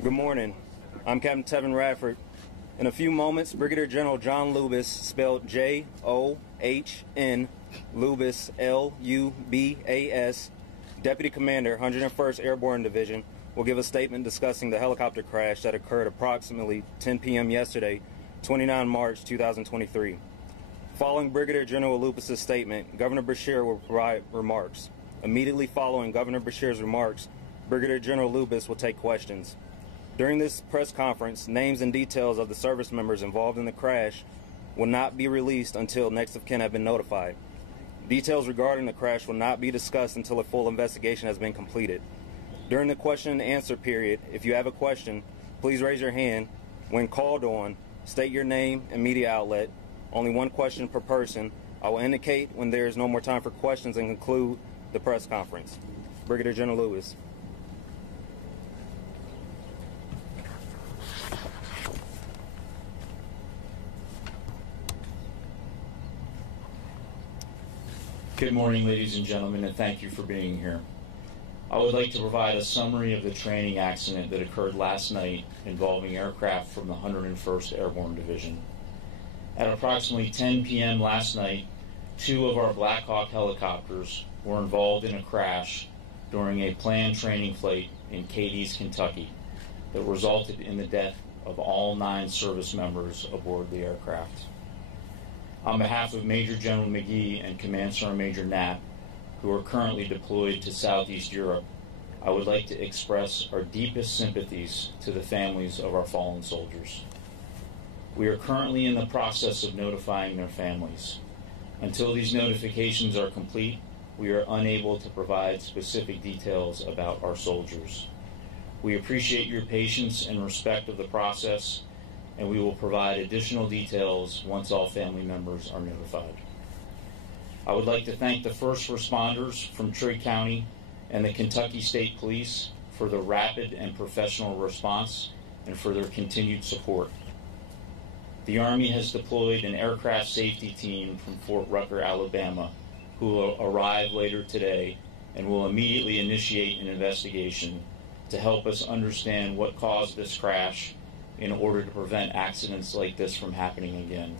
Good morning. I'm Captain Tevin Radford. In a few moments, Brigadier General John Lubis, spelled J-O-H-N, Lubis, L-U-B-A-S, Deputy Commander, 101st Airborne Division, will give a statement discussing the helicopter crash that occurred approximately 10 p.m. yesterday, 29 March 2023. Following Brigadier General Lubis' statement, Governor Beshear will provide remarks. Immediately following Governor Beshear's remarks, Brigadier General Lubis will take questions. During this press conference, names and details of the service members involved in the crash will not be released until next of kin have been notified. Details regarding the crash will not be discussed until a full investigation has been completed. During the question and answer period, if you have a question, please raise your hand. When called on, state your name and media outlet. Only one question per person. I will indicate when there is no more time for questions and conclude the press conference. Brigadier General Lubis. Good morning, ladies and gentlemen, and thank you for being here. I would like to provide a summary of the training accident that occurred last night involving aircraft from the 101st Airborne Division. At approximately 10 p.m. last night, 2 of our Blackhawk helicopters were involved in a crash during a planned training flight in Cadiz, Kentucky, that resulted in the death of all 9 service members aboard the aircraft. On behalf of Major General McGee and Command Sergeant Major Knapp, who are currently deployed to Southeast Europe, I would like to express our deepest sympathies to the families of our fallen soldiers. We are currently in the process of notifying their families. Until these notifications are complete, we are unable to provide specific details about our soldiers. We appreciate your patience and respect of the process, and we will provide additional details once all family members are notified. I would like to thank the first responders from Trigg County and the Kentucky State Police for the rapid and professional response and for their continued support. The Army has deployed an aircraft safety team from Fort Rucker, Alabama, who will arrive later today and will immediately initiate an investigation to help us understand what caused this crash in order to prevent accidents like this from happening again.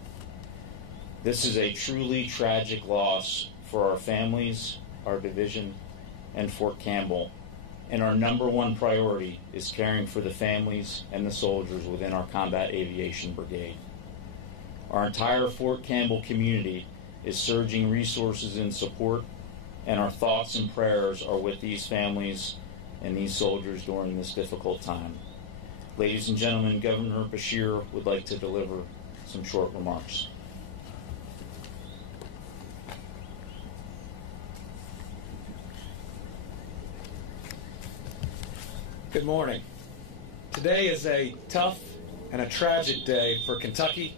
This is a truly tragic loss for our families, our division, and Fort Campbell, and our number one priority is caring for the families and the soldiers within our Combat Aviation Brigade. Our entire Fort Campbell community is surging resources in support, and our thoughts and prayers are with these families and these soldiers during this difficult time. Ladies and gentlemen, Governor Beshear would like to deliver some short remarks. Good morning. Today is a tough and a tragic day for Kentucky,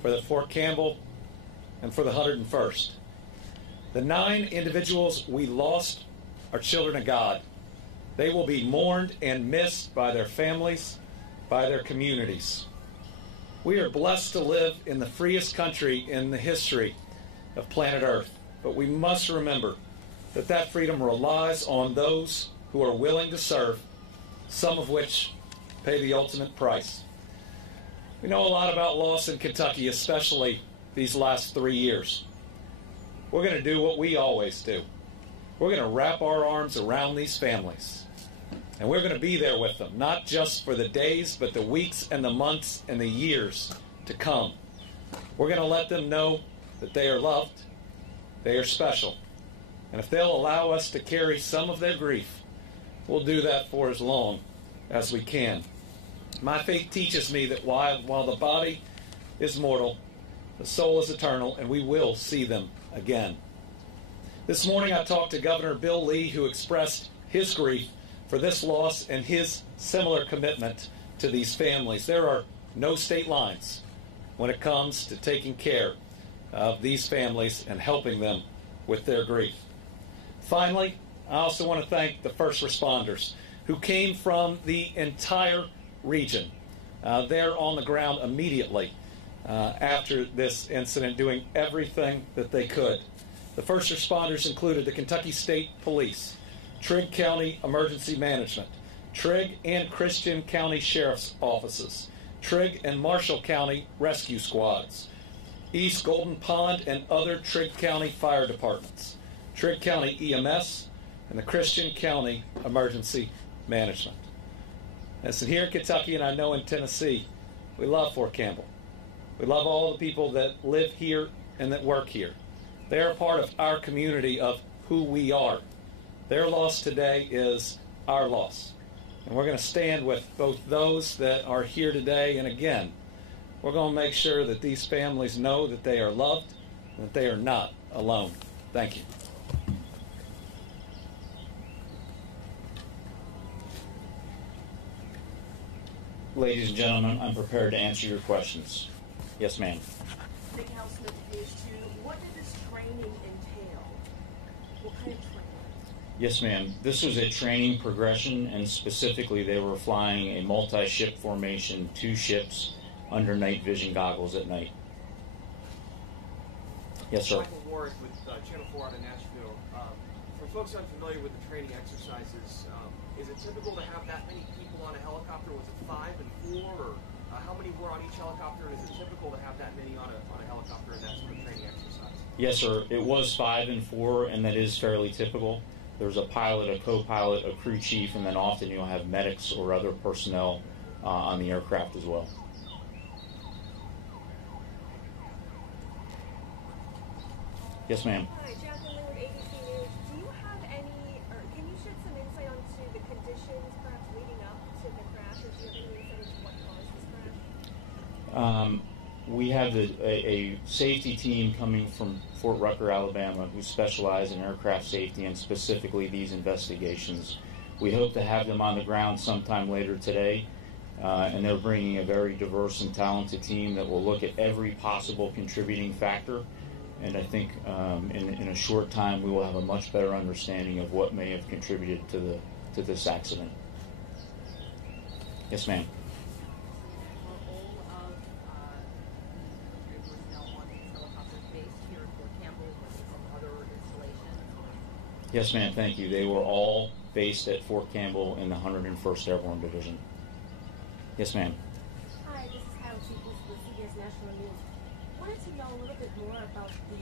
for the Fort Campbell, and for the 101st. The 9 individuals we lost are children of God. They will be mourned and missed by their families, by their communities. We are blessed to live in the freest country in the history of planet Earth, but we must remember that that freedom relies on those who are willing to serve, some of which pay the ultimate price. We know a lot about loss in Kentucky, especially these last 3 years. We're going to do what we always do. We're going to wrap our arms around these families. And we're going to be there with them, not just for the days, but the weeks and the months and the years to come. We're going to let them know that they are loved, they are special. And if they'll allow us to carry some of their grief, we'll do that for as long as we can. My faith teaches me that while the body is mortal, the soul is eternal, and we will see them again. This morning I talked to Governor Bill Lee, who expressed his grief for this loss and his similar commitment to these families. There are no state lines when it comes to taking care of these families and helping them with their grief. Finally, I also want to thank the first responders who came from the entire region. They're on the ground immediately after this incident, doing everything that they could. The first responders included the Kentucky State Police, Trigg County Emergency Management, Trigg and Christian County Sheriff's Offices, Trigg and Marshall County Rescue Squads, East Golden Pond and other Trigg County Fire Departments, Trigg County EMS, and the Christian County Emergency Management. Listen, here in Kentucky, and I know in Tennessee, we love Fort Campbell. We love all the people that live here and that work here. They're a part of our community, of who we are. Their loss today is our loss. And we're going to stand with both those that are here today, and again, we're going to make sure that these families know that they are loved and that they are not alone. Thank you. Ladies and gentlemen, I'm prepared to answer your questions. Yes, ma'am. Big House Smith, Phase 2. What did this training entail? What kind of training? Yes, ma'am. This was a training progression, and specifically they were flying a multi-ship formation, 2 ships, under night vision goggles at night. Yes, sir. Michael Warwick with Channel 4 out of Nashville. For folks unfamiliar with the training exercises, is it typical to have that many people on a helicopter? Was it 5 and 4, or how many were on each helicopter? And is it typical to have that many on a helicopter in that sort of training exercise? Yes, sir. It was 5 and 4, and that is fairly typical. There's a pilot, a co-pilot, a crew chief, and then often you'll have medics or other personnel on the aircraft as well. Yes, ma'am. Hi, Jacqueline with ABC News. Do you have any, or can you shed some insight onto the conditions perhaps leading up to the crash, or do you have any insight into what caused this crash? We have a safety team coming from Fort Rucker, Alabama, who specialize in aircraft safety and specifically these investigations. We hope to have them on the ground sometime later today, and they're bringing a very diverse and talented team that will look at every possible contributing factor. And I think in a short time we will have a much better understanding of what may have contributed to this accident. Yes, ma'am. Are all of military personnel on these helicopters based here in Fort Campbell, or some other installations? Yes, ma'am. Thank you. They were all based at Fort Campbell in the 101st Airborne Division. Yes, ma'am. Hi, this is Kyle Peoples with CBS National News. Wanted to know a little bit more about the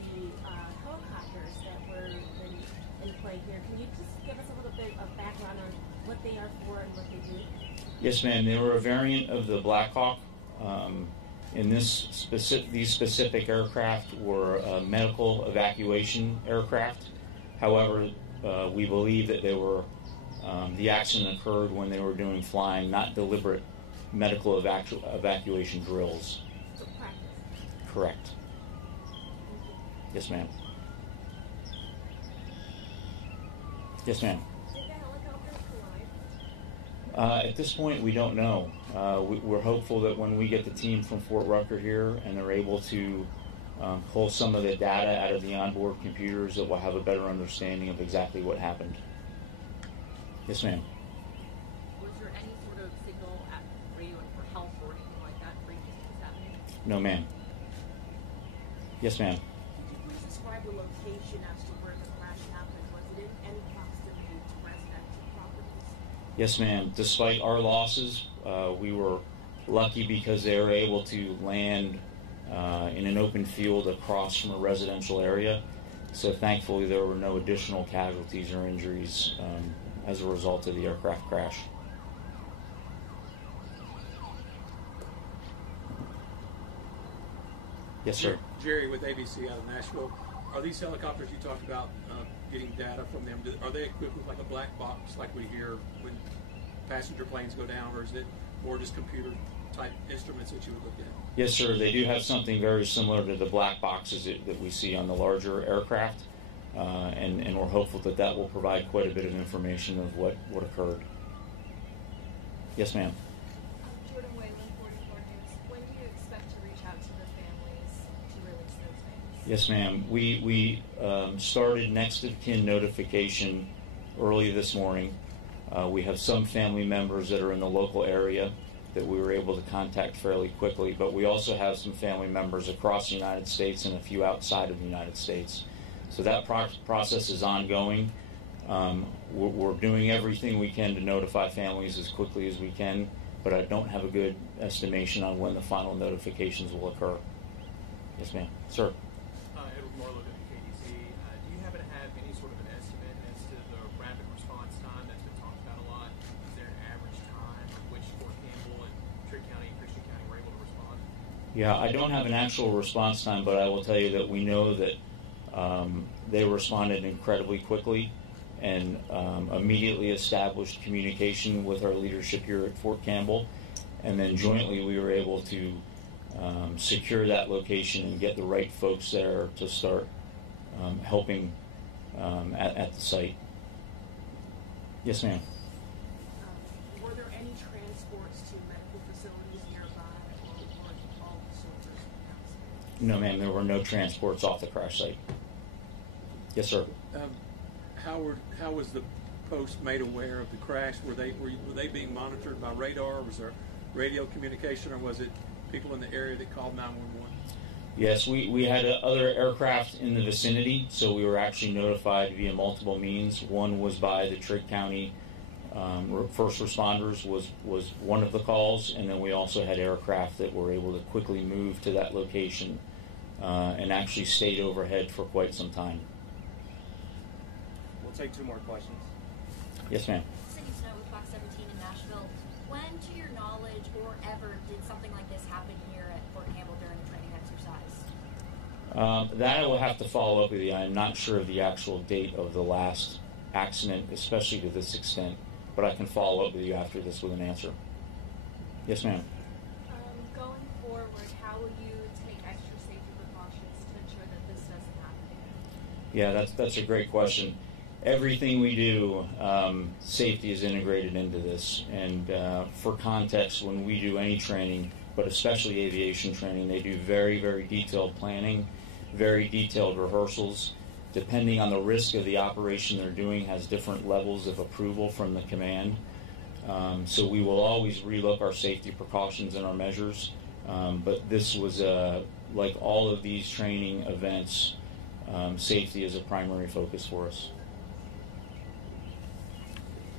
helicopters that were in play here. Can you just give us a little bit of background on what they are for and what they do? Yes, ma'am. They were a variant of the Blackhawk. In these specific aircraft were medical evacuation aircraft. However, we believe that they were the accident occurred when they were doing flying, not deliberate medical evacuation drills. For practice. Correct. Yes, ma'am. Yes, ma'am. Did the helicopters collide? At this point, we don't know. We're hopeful that when we get the team from Fort Rucker here and they're able to pull some of the data out of the onboard computers, that we'll have a better understanding of exactly what happened. Yes, ma'am. Was there any sort of signal at radio for help or anything like that for this happening? No, ma'am. Yes, ma'am. Could you please describe the location as to where the crash happened? Was it in any proximity to residential properties? Yes, ma'am. Despite our losses, we were lucky because they were able to land in an open field across from a residential area. So thankfully there were no additional casualties or injuries as a result of the aircraft crash. Yes, sir. Jerry with ABC out of Nashville. Are these helicopters you talked about getting data from them, are they equipped with like a black box like we hear when passenger planes go down, or is it more just computer type instruments that you would look at? Yes, sir. They do have something very similar to the black boxes that we see on the larger aircraft, and we're hopeful that that will provide quite a bit of information of what occurred. Yes, ma'am. Jordan Whalen, 44 News. When do you expect to reach out to the families to release those names? Yes, ma'am. We started next of kin notification early this morning. We have some family members that are in the local area that we were able to contact fairly quickly, but we also have some family members across the United States and a few outside of the United States. So that process is ongoing. We're doing everything we can to notify families as quickly as we can, but I don't have a good estimation on when the final notifications will occur. Yes, ma'am. Sir. Edward Marlowe, WKDC. Do you happen to have any sort of an estimate as to the rapid response time that's been talked about a lot? Is there an average time at which Fort Campbell and Trigg County and Christian County were able to respond? Yeah, I don't have an actual response time, but I will tell you that we know that they responded incredibly quickly and immediately established communication with our leadership here at Fort Campbell, and then jointly we were able to secure that location and get the right folks there to start helping at the site. Yes, ma'am. Were there any transports to medical facilities nearby, or were all the soldiers announced? No, ma'am, there were no transports off the crash site. Yes, sir. How was the post made aware of the crash? Were they being monitored by radar? Was there radio communication, or was it people in the area that called 911? Yes, we had other aircraft in the vicinity, so we were actually notified via multiple means. One was by the Trigg County first responders was one of the calls, and then we also had aircraft that were able to quickly move to that location and actually stayed overhead for quite some time. We'll take 2 more questions. Yes, ma'am. Cindy Snow with Fox 17 in Nashville. When, to your knowledge, or ever, did something like this happen here at Fort Campbell during a training exercise? That I will have to follow up with you. I'm not sure of the actual date of the last accident, especially to this extent, but I can follow up with you after this with an answer. Yes, ma'am. Going forward, how will you take extra safety precautions to ensure that this doesn't happen again? Yeah, that's a great question. Everything we do, safety is integrated into this. And for context, when we do any training, but especially aviation training, they do very, very detailed planning, very detailed rehearsals. Depending on the risk of the operation they're doing, has different levels of approval from the command. So we will always relook our safety precautions and our measures. But this was, like all of these training events, safety is a primary focus for us.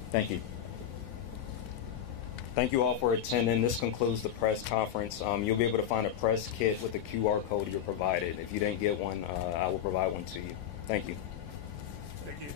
Thank you. Thank you all for attending. This concludes the press conference. You'll be able to find a press kit with the QR code you're provided. If you didn't get one, I will provide one to you. Thank you. Thank you.